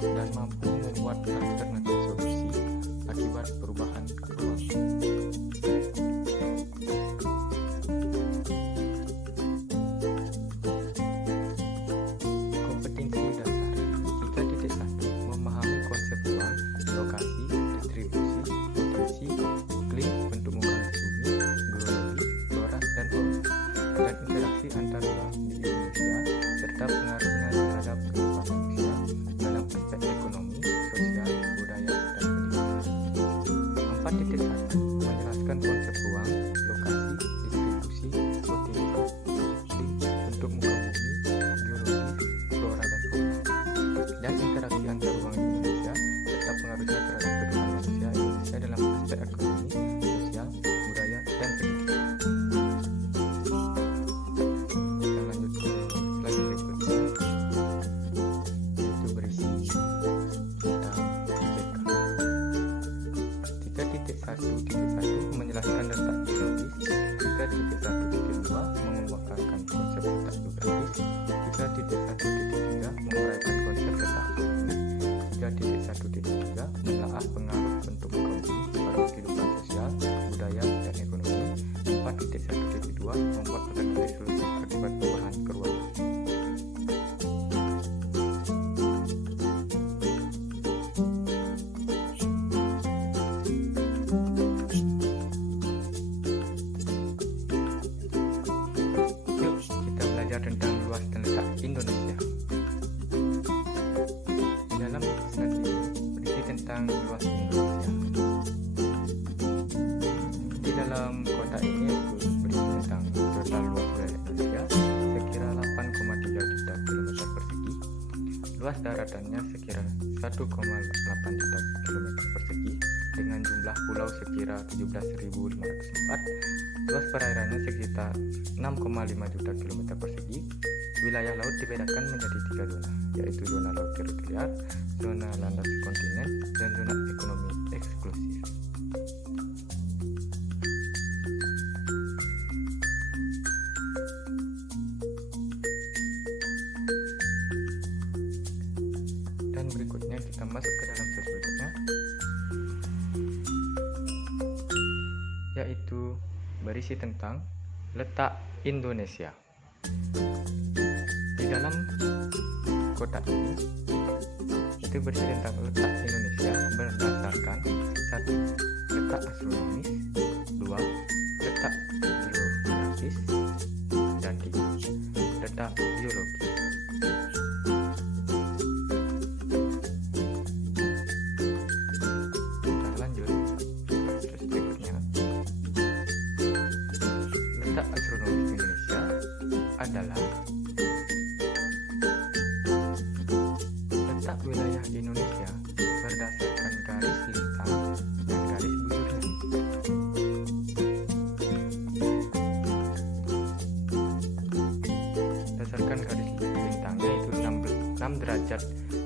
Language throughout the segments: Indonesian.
dan mampu membuat alternatif solusi akibat perubahan ruang. Kompetensi dasar 3.1 memahami konsep ruang, lokasi, distribusi, potensi, iklim, bentuk muka bumi, geologi, flora dan fauna, dan interaksi antar ruang di Indonesia serta pengaruhnya terhadap kehidupan manusia dalam aspek ekonomi, sosial, budaya, dan pendidikan. 4.1 menjelaskan konsep ruang, lokasi, distribusi, potensi, iklim, bentuk muka bumi, geologi, flora dan fauna, dan interaksi antar ruang di Indonesia serta pengaruhnya terhadap kehidupan manusia Indonesia dalam aspek ekonomi, sosial, budaya, dan pendidikan. Kita lanjut ke slide berikutnya, yaitu berisi tentang IPK. 3.1.1 menjelaskan letak geologis, 3.1.2 mengemukakan konsep letak geografis, 3.1.3 menguraikan konsep letak bumi, 3.1.3 menelaah pengaruh bentuk muka bumi pada kehidupan sosial, budaya, dan ekonomi, 4.1.2 membuat alternatif solusi akibat perubahan keruangan. Yuk kita belajar tentang luas dan letak Indonesia. Di dalam slide ini berisi tentang luas Indonesia. Di dalam kotak ini itu berisi tentang total luas wilayah Indonesia sekira 8,3 juta kilometer persegi. Luas daratannya sekira 1,8 juta kilometer persegi dengan jumlah pulau sekira 17.504. Luas perairannya sekitar 6,5 juta kilometer persegi. Wilayah laut dibedakan menjadi 3 zona, yaitu zona laut teritorial, zona landas kontinen, dan zona ekonomi eksklusif. Dan berikutnya kita masuk ke dalam slide berikutnya, yaitu berisi tentang letak Indonesia. Di dalam kotak ini itu berisi tentang letak Indonesia berdasarkan 1. Letak astronomis, 2. Letak geografis, dan 3. Letak biologi. Kita lanjut terus berikutnya. Letak astronomis Indonesia adalah letak wilayah Indonesia berdasarkan garis lintang dan garis bujurnya. Berdasarkan garis lintangnya itu 6 derajat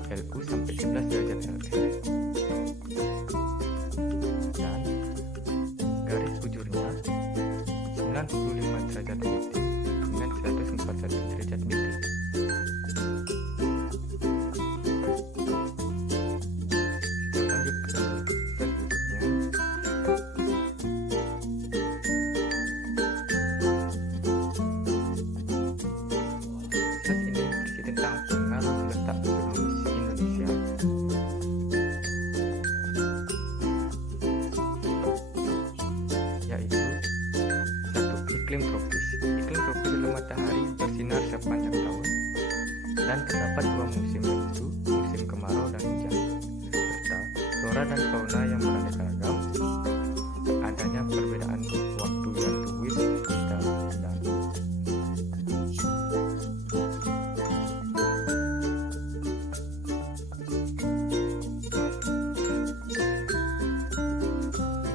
LU sampai 11 derajat LS. Dan garis bujurnya 95 derajat BT dengan 141 derajat BT. Lanjut ke slide berikutnya. Slide ini berisi tentang pengaruh letak astronomis Indonesia. Yaitu 1. Iklim tropis. Iklim tropis adalah matahari bersinar sepanjang tahun dan terdapat 2 musim, yaitu musim kemarau dan hujan, serta flora dan fauna yang beraneka ragam. Adanya perbedaan waktu yang tubuh kita dan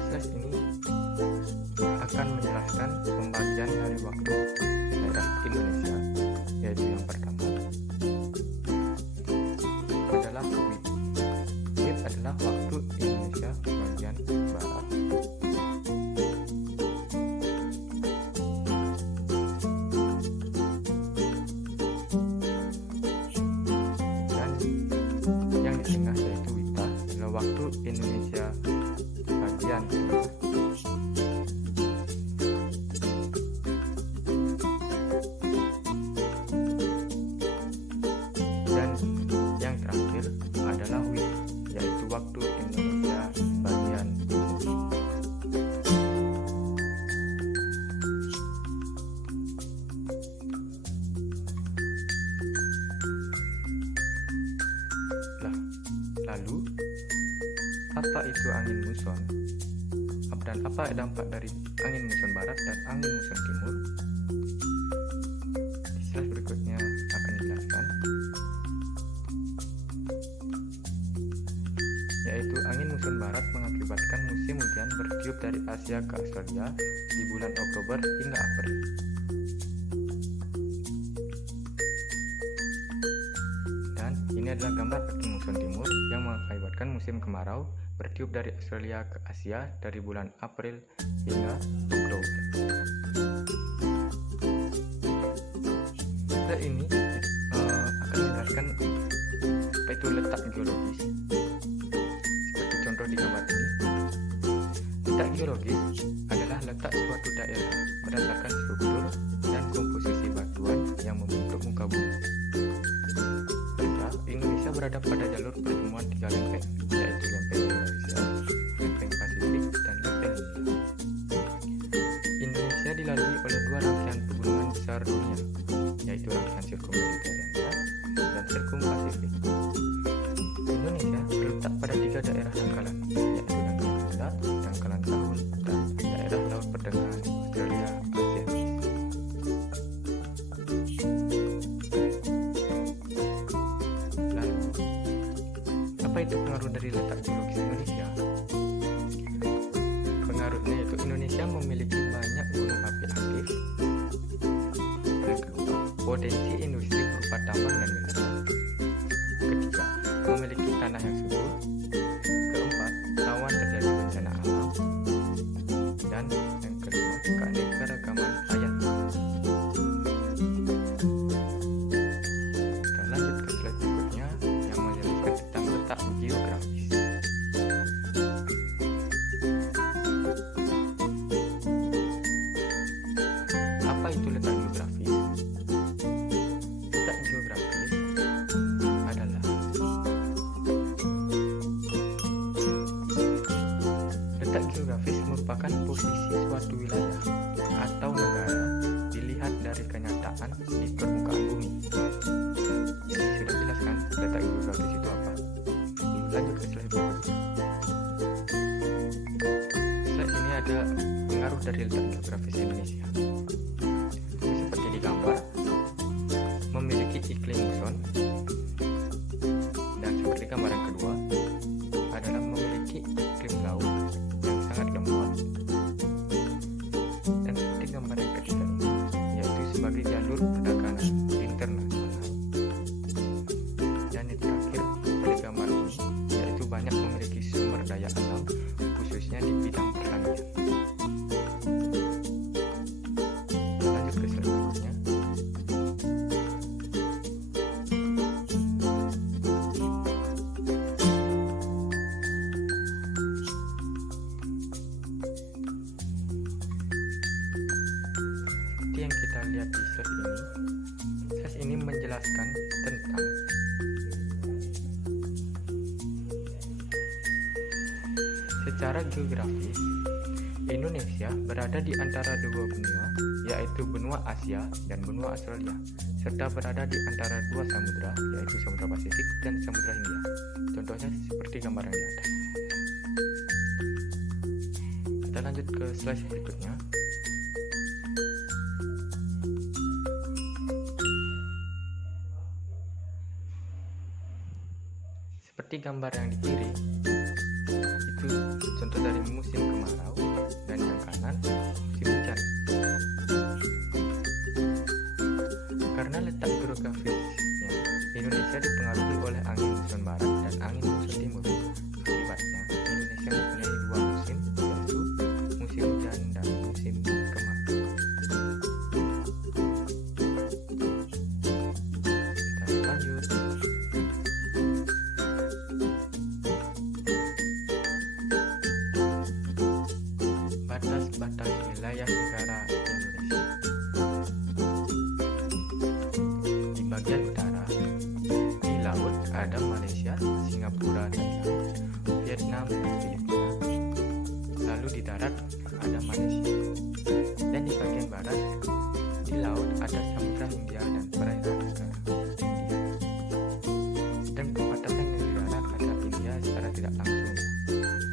slide ini akan menjelaskan pembagian dari waktu daerah Indonesia, yaitu yang pertama adalah WIB. WIB adalah waktu Indonesia tengah yaitu Wita adalah waktu Indonesia bagian tengah. Dan yang terakhir adalah WIB, yaitu waktu Indonesia bagian timur. Lalu, apa itu angin muson? Dan apa dampak dari angin muson barat dan angin muson timur? Di slide berikutnya akan dijelaskan. Yaitu angin muson barat mengakibatkan musim hujan bertiup dari Asia ke Australia di bulan Oktober hingga April. Dan ini adalah gambar angin muson timur yang mengakibatkan musim kemarau bertiup dari Australia ke Asia dari bulan April hingga Oktober. Slide ini akan menjelaskan apa itu letak geologis. Seperti contoh di gambar ini, letak geologis adalah letak suatu daerah berdasarkan struktur dan komposisi batuan yang membentuk muka bumi. Indonesia berada pada jalur pertemuan tiga lempeng, yaitu lempeng Eurasia, lempeng Pasifik, dan lempeng India. Indonesia dilalui oleh dua rangkaian pegunungan besar dunia, yaitu rangkaian sirkum Mediterania dan sirkum Pasifik. Indonesia terletak pada tiga daerah dangkalan, yaitu dangkalan Sunda, dangkalan Sahun, dan daerah laut pertengahan Australia Asia. Apa itu pengaruh dari letak geologis Indonesia? Pengaruhnya yaitu Indonesia memiliki banyak gunung api aktif. Yang kedua, potensi industri berupa tambang dan mineral. Ketiga, memiliki tanah yang subur. Keempat, rawan terjadi bencana alam. Dan yang kelima, keanekaragaman hayati. Kita lanjut ke slide berikutnya yang menjelaskan tentang letak geografis. Apa itu letak geografis? Letak geografis adalah letak geografis merupakan posisi suatu wilayah atau negara dilihat dari kenyataan di permukaan bumi. Jadi sudah jelaskan letak geografis itu apa? Lanjut ke slide berikutnya. Slide ini ada pengaruh dari letak geografis Indonesia. Seperti di gambar, memiliki iklim muson, dan seperti gambar yang kedua adalah memiliki iklim laut yang sangat lemah, dan seperti gambar yang ketiga ini yaitu sebagai jalur perdagangan internasional. Dan yang terakhir dari gambar ini yaitu banyak memiliki sumber daya alam khususnya di bidang pertanian. Lanjut ke slide berikutnya. Seperti yang kita lihat di slide ini menjelaskan tentang secara geografis Indonesia berada di antara dua benua, yaitu benua Asia dan benua Australia, serta berada di antara dua samudra, yaitu Samudra Pasifik dan Samudra Hindia. Contohnya seperti gambar yang di atas. Kita lanjut ke slide berikutnya. Seperti gambar yang di kiri, itu contoh dari musim kemarau, dan yang kanan musim hujan. Karena letak geografisnya, Indonesia dipengaruhi oleh angin muson barat dan angin muson timur. Akibatnya, Indonesia mempunyai dua musim, yaitu musim hujan dan musim kemarau. Kita lanjut. Vietnam, dan Filipina. Lalu di darat ada Malaysia. Dan di bagian barat di laut ada Samudra Hindia dan perairan negara India. Dan perbatasan yang di darat ada India secara tidak langsung.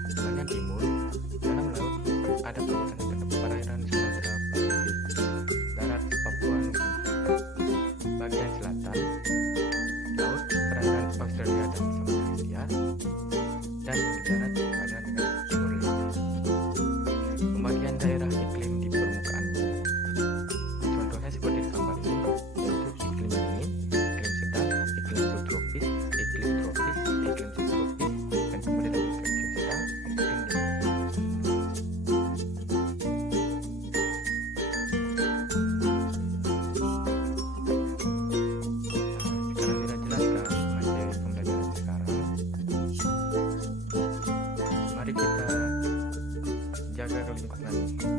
Bagian timur dalam laut ada perbatasan dengan perairan Sumatera Pasifik, darat Papua Nugini. Bagian selatan laut perairan Australia dan Samudra Hindia, dan di darat ada negara Timur Leste. Pembagian daerah iklim di permukaan bumi. Contohnya seperti gambar ini, yaitu iklim dingin, iklim sedang, iklim subtropis, iklim tropis, iklim subtropis, dan kemudian iklim sedang, iklim dingin. Sekarang kita jelaskan materi pembelajaran sekarang. Mari kita jaga lingkungan.